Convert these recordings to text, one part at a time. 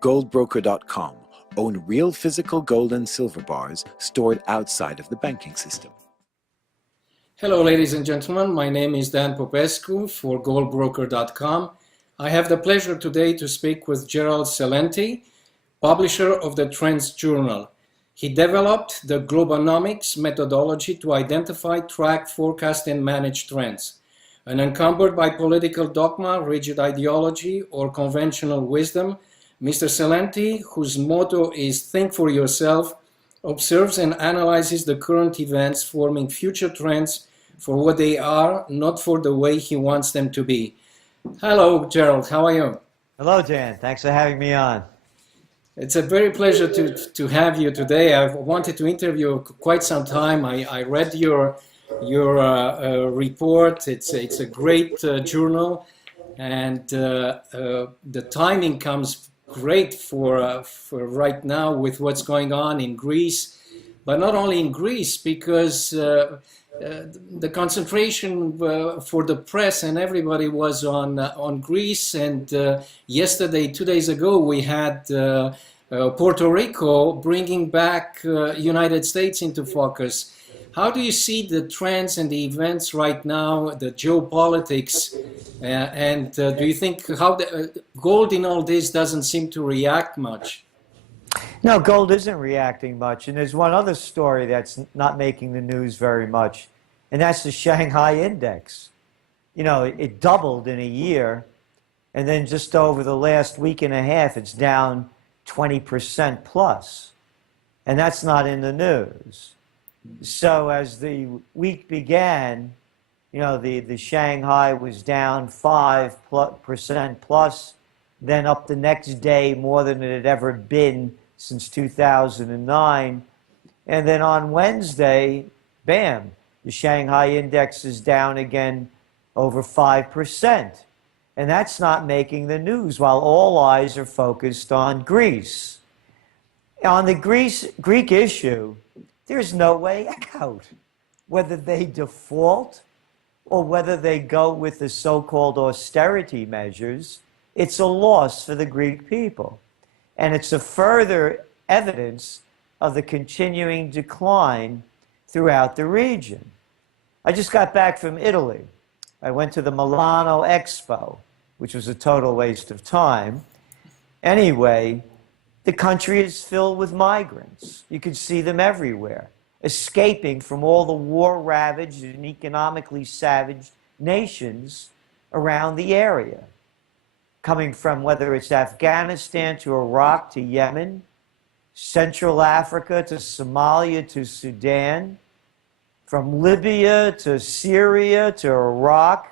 Goldbroker.com own real physical gold and silver bars stored outside of the banking system. Hello, ladies and gentlemen. My name is Dan Popescu for goldbroker.com. I have the pleasure today to speak with Gerald Celente, publisher of the Trends Journal. He developed the Globonomics methodology to identify, track, forecast, and manage trends. Unencumbered by political dogma, rigid ideology, or conventional wisdom, Mr. Celente, whose motto is "Think for yourself," observes and analyzes the current events, forming future trends for what they are, not for the way he wants them to be. Hello, Gerald. How are you? Hello, Dan. Thanks for having me on. It's a very pleasure to have you today. I've wanted to interview you quite some time. I read your report. It's a great journal, and the timing comes great for right now with what's going on in Greece, but not only in Greece, because the concentration for the press and everybody was on Greece. And yesterday, 2 days ago, we had Porto Rico bringing back United States into focus. How do you see the trends and the events right now, the geopolitics, and do you think how gold in all this doesn't seem to react much? No, gold isn't reacting much. And there's one other story that's not making the news very much, and that's the Shanghai index. You know, it doubled in a year, and then just over the last week and a half, it's down 20% plus. And that's not in the news. So as the week began, you know, the Shanghai was down 5% plus, then up the next day more than it had ever been since 2009. And then on Wednesday, bam, the Shanghai index is down again over 5%. And that's not making the news, while all eyes are focused on Greece. On the Greek issue, there's no way out. Whether they default or whether they go with the so-called austerity measures, it's a loss for the Greek people. And it's a further evidence of the continuing decline throughout the region. I just got back from Italy. I went to the Milano Expo, which was a total waste of time. Anyway, the country is filled with migrants. You can see them everywhere, escaping from all the war-ravaged and economically savage nations around the area, coming from whether it's Afghanistan to Iraq to Yemen, Central Africa to Somalia to Sudan, from Libya to Syria to Iraq.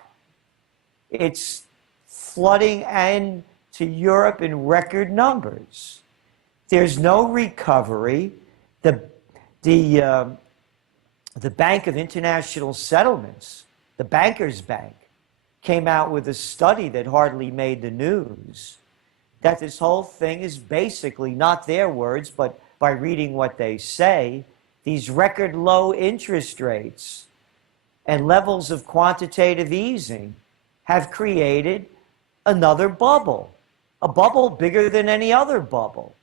It's flooding into Europe in record numbers. There's no recovery. The Bank of International Settlements, the Bankers Bank, came out with a study that hardly made the news, that this whole thing is basically, not their words, but by reading what they say, these record low interest rates and levels of quantitative easing have created another bubble, a bubble bigger than any other bubble.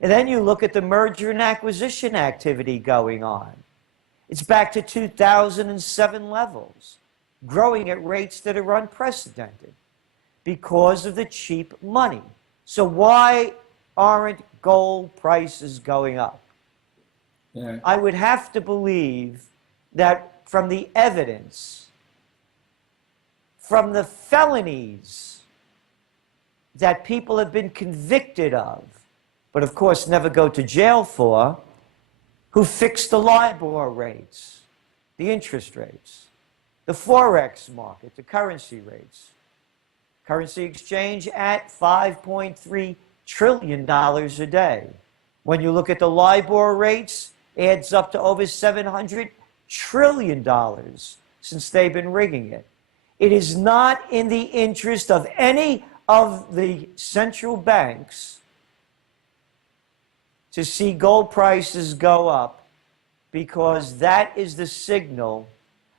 And then you look at the merger and acquisition activity going on. It's back to 2007 levels, growing at rates that are unprecedented because of the cheap money. So why aren't gold prices going up? Yeah. I would have to believe that from the evidence, from the felonies that people have been convicted of, but of course never go to jail for, who fixed the LIBOR rates, the interest rates, the Forex market, the currency rates, currency exchange at $5.3 trillion a day. When you look at the LIBOR rates, adds up to over $700 trillion since they've been rigging it. It is not in the interest of any of the central banks to see gold prices go up, because that is the signal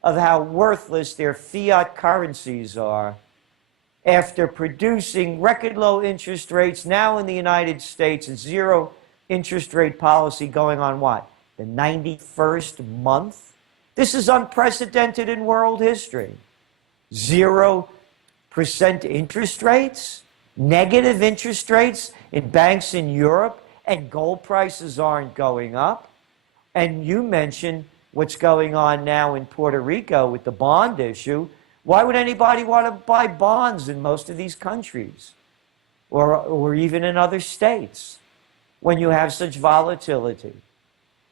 of how worthless their fiat currencies are after producing record low interest rates now in the United States, a zero interest rate policy going on what? The 91st month? This is unprecedented in world history. 0% interest rates, negative interest rates in banks in Europe, and gold prices aren't going up. And you mentioned what's going on now in Puerto Rico with the bond issue. Why would anybody want to buy bonds in most of these countries or even in other states when you have such volatility?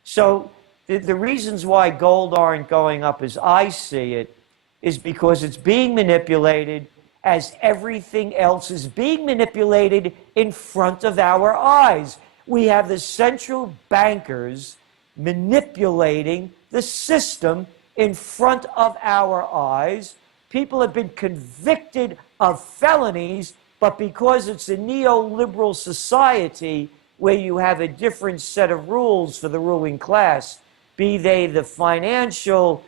So the reasons why gold aren't going up as I see it is because it's being manipulated as everything else is being manipulated in front of our eyes. We have the central bankers manipulating the system in front of our eyes. People have been convicted of felonies, but because it's a neoliberal society where you have a different set of rules for the ruling class, be they the financial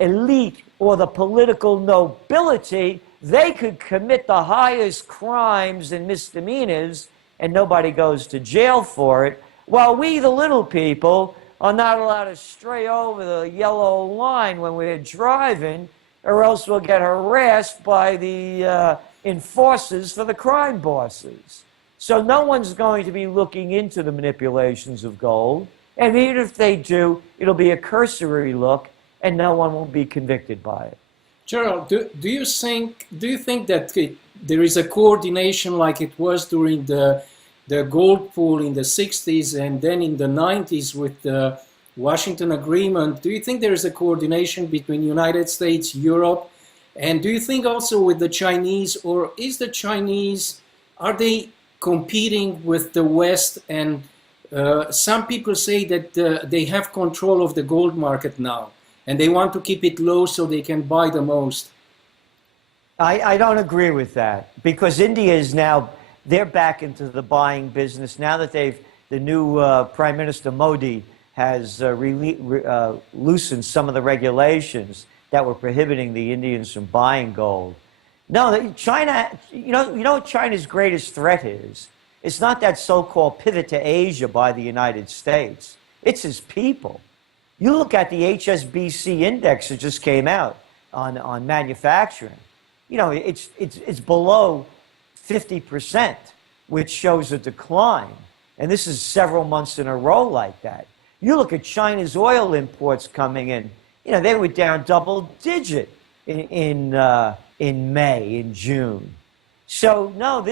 elite or the political nobility, they could commit the highest crimes and misdemeanors and nobody goes to jail for it, while we, the little people, are not allowed to stray over the yellow line when we're driving, or else we'll get harassed by the enforcers for the crime bosses. So no one's going to be looking into the manipulations of gold, and even if they do, it'll be a cursory look, and no one will be convicted by it. Gerald, do you think that there is a coordination like it was during the gold pool in the 60s and then in the 90s with the Washington Agreement? Do you think there is a coordination between United States, Europe, and do you think also with the Chinese, or is the Chinese, are they competing with the West? And some people say that they have control of the gold market now, and they want to keep it low so they can buy the most. I don't agree with that, because India is now, they're back into the buying business now that the new Prime Minister Modi has loosened some of the regulations that were prohibiting the Indians from buying gold. No, China, you know what China's greatest threat is? It's not that so-called pivot to Asia by the United States. It's his people. You look at the HSBC index that just came out on manufacturing. You know, it's below 50%, which shows a decline. And this is several months in a row like that. You look at China's oil imports coming in. You know, they were down double digit in May, in June. So no,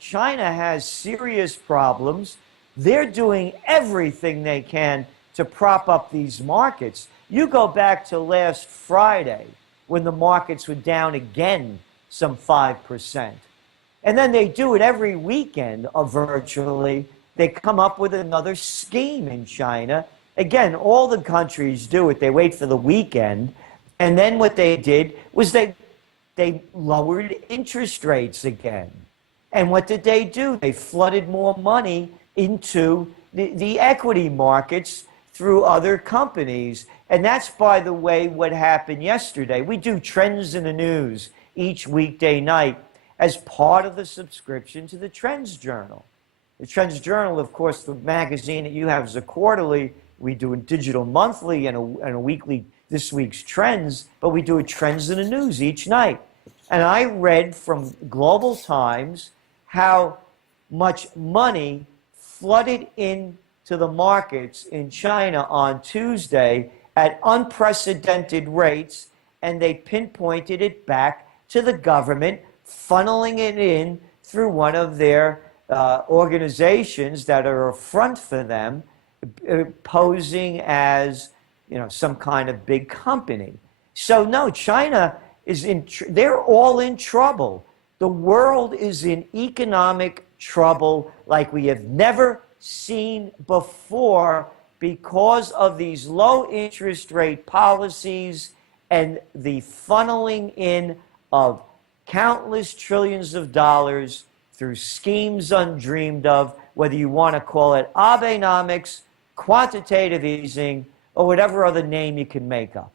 China has serious problems. They're doing everything they can to prop up these markets. You go back to last Friday when the markets were down again some 5%. And then they do it every weekend virtually. They come up with another scheme in China. Again, all the countries do it. They wait for the weekend. And then what they did was they lowered interest rates again. And what did they do? They flooded more money into the equity markets through other companies. And that's, by the way, what happened yesterday. We do Trends in the News each weekday night as part of the subscription to the Trends Journal. The Trends Journal, of course, the magazine that you have is a quarterly. We do a digital monthly and a weekly, this week's trends, but we do a Trends in the News each night. And I read from Global Times how much money flooded into the markets in China on Tuesday at unprecedented rates, and they pinpointed it back to the government, funneling it in through one of their organizations that are a front for them, posing as, you know, some kind of big company. So no, China is they're all in trouble. The world is in economic trouble like we have never seen before because of these low interest rate policies and the funneling in of countless trillions of dollars through schemes undreamed of, whether you want to call it Abenomics, quantitative easing, or whatever other name you can make up.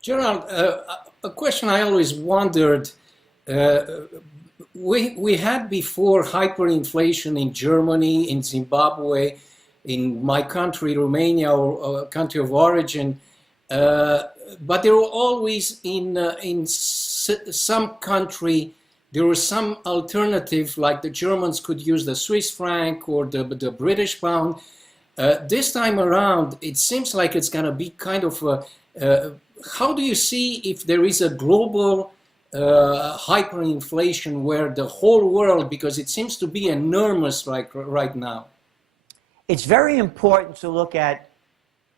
Gerald, a question I always wondered, we had before hyperinflation in Germany, in Zimbabwe, in my country, Romania, or country of origin, but there were always in some country there was some alternative, like the Germans could use the Swiss franc or the British pound. This time around, it seems like it's going to be kind of how do you see if there is a global hyperinflation where the whole world, because it seems to be enormous right now? It's very important to look at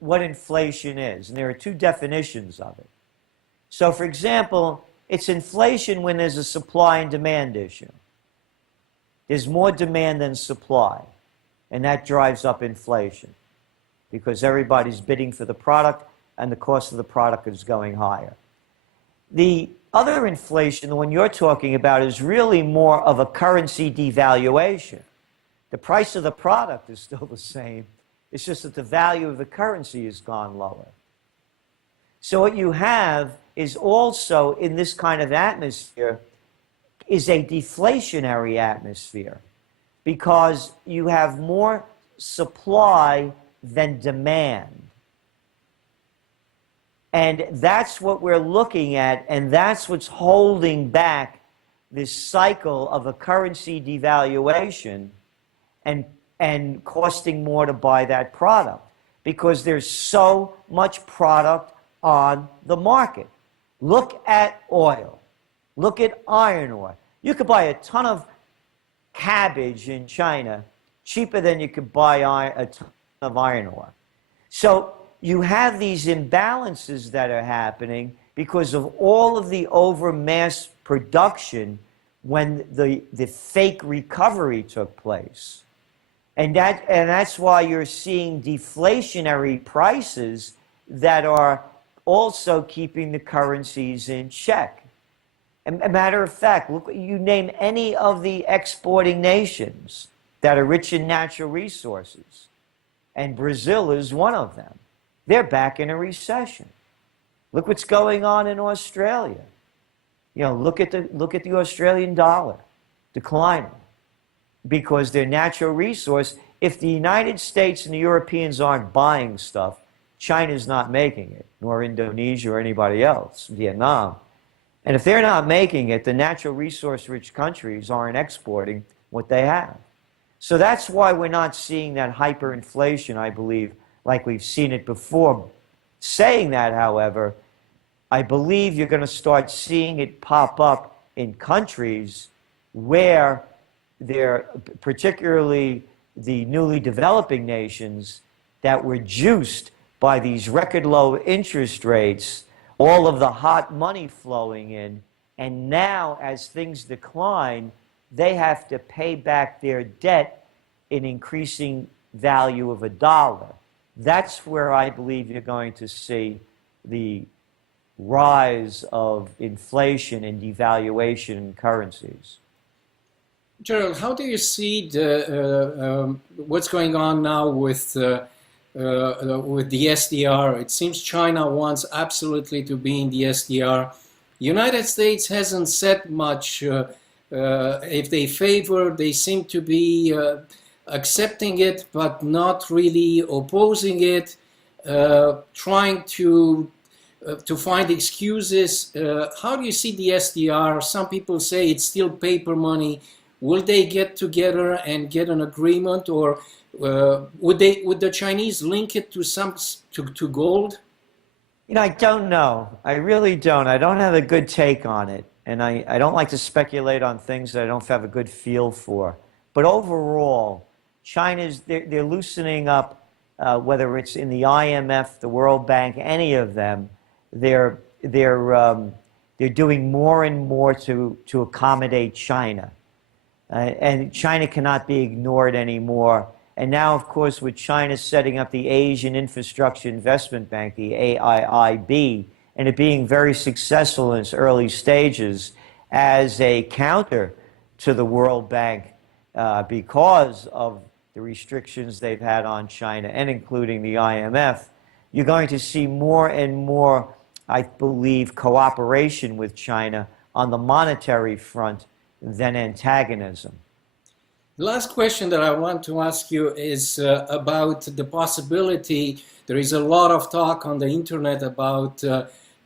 what inflation is, and there are two definitions of it. So, for example, it's inflation when there's a supply and demand issue. There's more demand than supply, and that drives up inflation because everybody's bidding for the product and the cost of the product is going higher. The other inflation, the one you're talking about, is really more of a currency devaluation. The price of the product is still the same. It's just that the value of the currency has gone lower. So what you have is also, in this kind of atmosphere, is a deflationary atmosphere because you have more supply than demand. And that's what we're looking at, and that's what's holding back this cycle of a currency devaluation and costing more to buy that product because there's so much product on the market. Look at oil. Look at iron ore. You could buy a ton of cabbage in China cheaper than you could buy a ton of iron ore. So you have these imbalances that are happening because of all of the over mass production when the fake recovery took place. And that's why you're seeing deflationary prices that are also keeping the currencies in check. A matter of fact, look, you name any of the exporting nations that are rich in natural resources, and Brazil is one of them. They're back in a recession. Look what's going on in Australia. You know, look at the Australian dollar declining because their natural resource. If the United States and the Europeans aren't buying stuff, China's not making it, nor Indonesia or anybody else, Vietnam. And if they're not making it, the natural resource-rich countries aren't exporting what they have. So that's why we're not seeing that hyperinflation, I believe, like we've seen it before. Saying that, however, I believe you're going to start seeing it pop up in countries where they're, particularly the newly developing nations, that were juiced by these record low interest rates, all of the hot money flowing in, and now as things decline, they have to pay back their debt in increasing value of a dollar. That's where I believe you're going to see the rise of inflation and devaluation in currencies. Gerald, how do you see what's going on now with the SDR? It seems China wants absolutely to be in the SDR. United States hasn't said much. If they favor, they seem to be accepting it, but not really opposing it, trying to find excuses. How do you see the SDR? Some people say it's still paper money. Will they get together and get an agreement, or would the Chinese link it to gold? You know, I don't know. I really don't. I don't have a good take on it, and I don't like to speculate on things that I don't have a good feel for. But overall, they're loosening up, whether it's in the IMF, the World Bank, any of them. They're doing more and more to accommodate China. And China cannot be ignored anymore. And now, of course, with China setting up the Asian Infrastructure Investment Bank, the AIIB, and it being very successful in its early stages as a counter to the World Bank because of the restrictions they've had on China, and including the IMF, you're going to see more and more, I believe, cooperation with China on the monetary front than antagonism. The last question that I want to ask you is about the possibility. There is a lot of talk on the internet about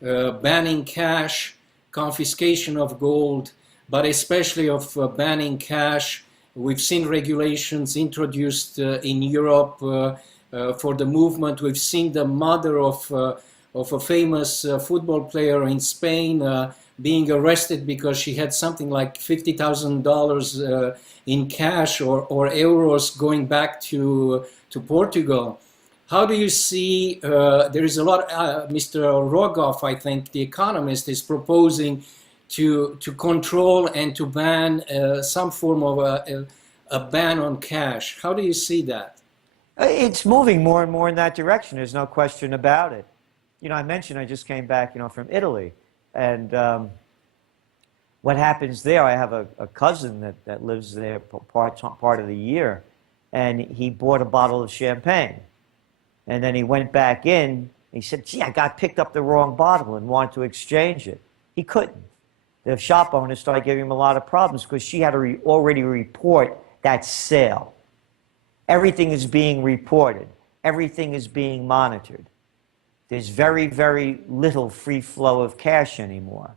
banning cash, confiscation of gold, but especially of banning cash. We've seen regulations introduced in Europe for the movement. We've seen the mother of a famous football player in Spain being arrested because she had something like $50,000 in cash or euros going back to Portugal. How do you see, there is a lot, Mr. Rogoff, I think, the economist, is proposing to control and to ban some form of a ban on cash. How do you see that? It's moving more and more in that direction. There's no question about it. You know, I mentioned I just came back, you know, from Italy. And what happens there, I have a cousin that lives there part of the year. And he bought a bottle of champagne. And then he went back in, and he said, gee, I got picked up the wrong bottle and wanted to exchange it. He couldn't. The shop owner started giving him a lot of problems because she had to already report that sale. Everything is being reported. Everything is being monitored. There's very, very little free flow of cash anymore.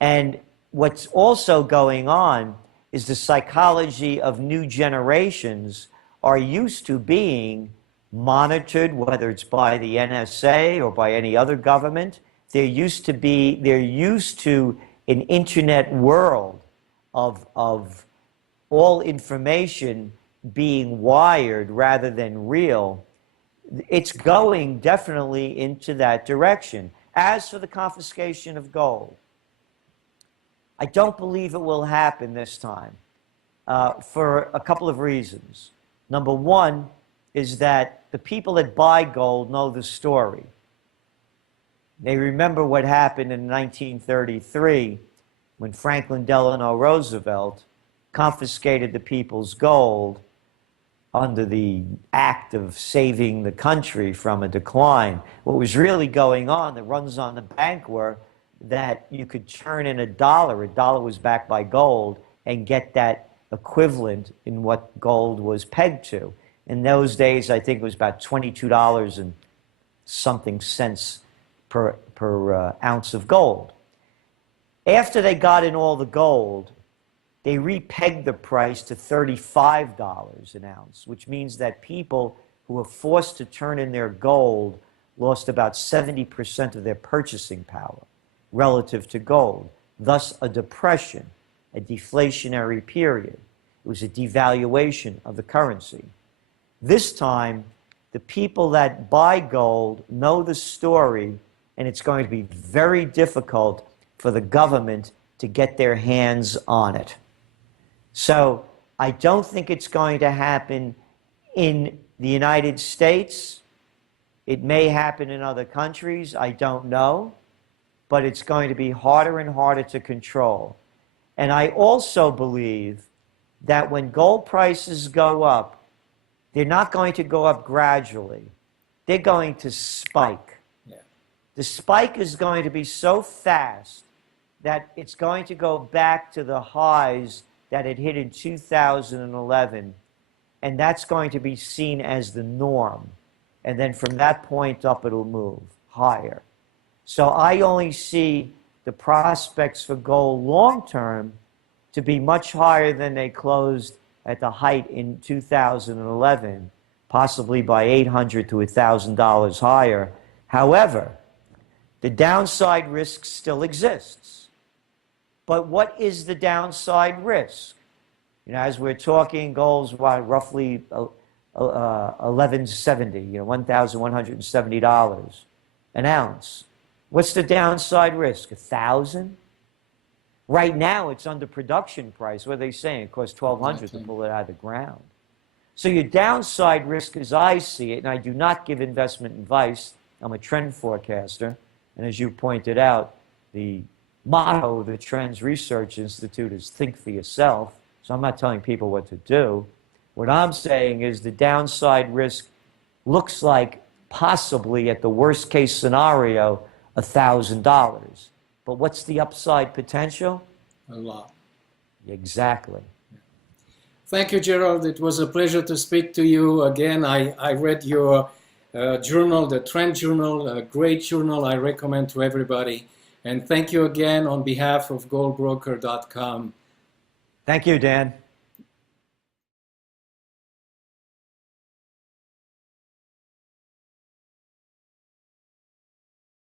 And what's also going on is the psychology of new generations are used to being monitored, whether it's by the NSA or by any other government. They're used to an internet world of all information being wired rather than real. It's going definitely into that direction. As for the confiscation of gold, I don't believe it will happen this time for a couple of reasons. Number one is that the people that buy gold know the story. They remember what happened in 1933 when Franklin Delano Roosevelt confiscated the people's gold under the act of saving the country from a decline. What was really going on, the runs on the bank were that you could turn in a dollar was backed by gold, and get that equivalent in what gold was pegged to. In those days, I think it was about $22 and something cents per ounce of gold. After they got in all the gold, they repegged the price to $35 an ounce, which means that people who were forced to turn in their gold lost about 70% of their purchasing power relative to gold. Thus, a depression, a deflationary period. It was a devaluation of the currency. This time, the people that buy gold know the story, and it's going to be very difficult for the government to get their hands on it. So I don't think it's going to happen in the United States. It may happen in other countries, I don't know, but it's going to be harder and harder to control. And I also believe that when gold prices go up, they're not going to go up gradually. They're going to spike. Yeah. The spike is going to be so fast that it's going to go back to the highs that it hit in 2011, and that's going to be seen as the norm. And then from that point up, it'll move higher. So I only see the prospects for gold long-term to be much higher than they closed at the height in 2011, possibly by $800 to $1,000 higher. However, the downside risk still exists. But what is the downside risk? You know, as we're talking, gold's roughly $1,170, $1,170 an ounce. What's the downside risk? 1,000? Right now, it's under production price. What are they saying? It costs $1,200 to pull it out of the ground. So your downside risk, as I see it, and I do not give investment advice, I'm a trend forecaster, and as you pointed out, the motto of the Trends Research Institute is think for yourself, so I'm not telling people what to do. What I'm saying is the downside risk looks like possibly, at the worst case scenario, $1,000. But what's the upside potential? A lot. Exactly. Thank you, Gerald. It was a pleasure to speak to you again. I read your journal, the Trend Journal, a great journal I recommend to everybody. And thank you again on behalf of goldbroker.com. Thank you, Dan.